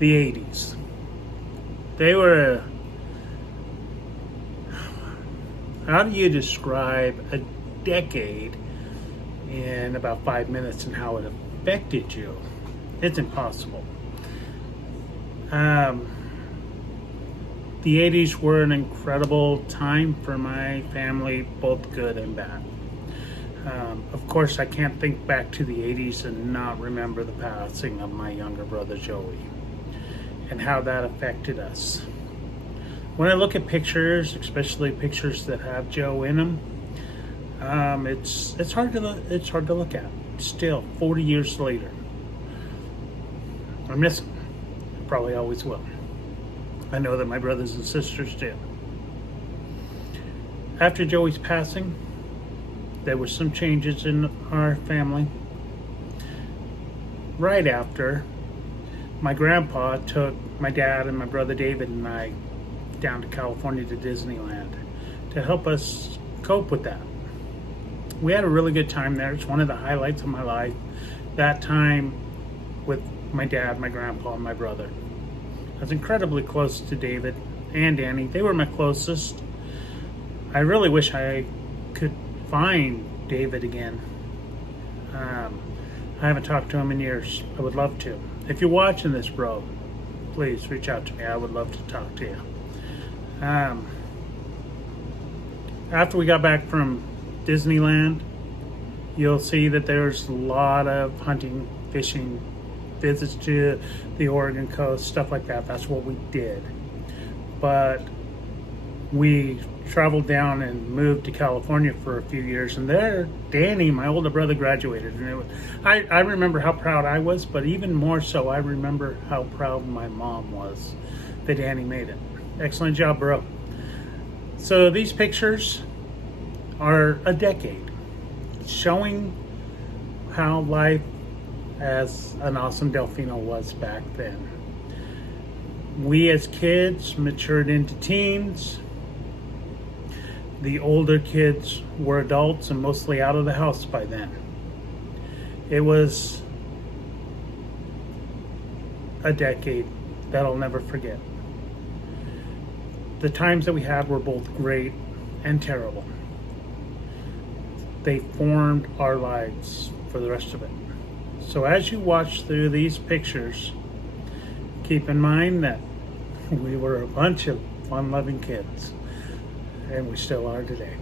The 80s. They were how do you describe a decade in about 5 minutes and how it affected you? It's impossible. The 80s were an incredible time for my family, both good and bad. Of course, I can't think back to the 80s and not remember the passing of my younger brother Joey and how that affected us. When I look at pictures, especially pictures that have Joe in them, it's hard to look at. Still, 40 years later, I miss him. I probably always will. I know that my brothers and sisters did. After Joey's passing, there were some changes in our family. Right after, my grandpa took my dad and my brother David and I down to California to Disneyland to help us cope with that. We had a really good time there. It's one of the highlights of my life. That time with my dad, my grandpa, and my brother. I was incredibly close to David and Danny. They were my closest. I really wish I could find David again. I haven't talked to him in years. I would love to. If you're watching this, bro, please reach out to me. I would love to talk to you. After we got back from Disneyland, you'll see that there's a lot of hunting, fishing, visits to the Oregon coast, stuff like that. That's what we did. But we traveled down and moved to California for a few years, and there Danny, my older brother, graduated, and I remember how proud I was, but even more so I remember how proud my mom was that Danny made it. Excellent job, bro. So these pictures are a decade showing how life as an awesome Delfino was back then. We as kids matured into teens. The older kids were adults and mostly out of the house by then. It was a decade that I'll never forget. The times that we had were both great and terrible. They formed our lives for the rest of it. So as you watch through these pictures, keep in mind that we were a bunch of fun-loving kids, and we still are today.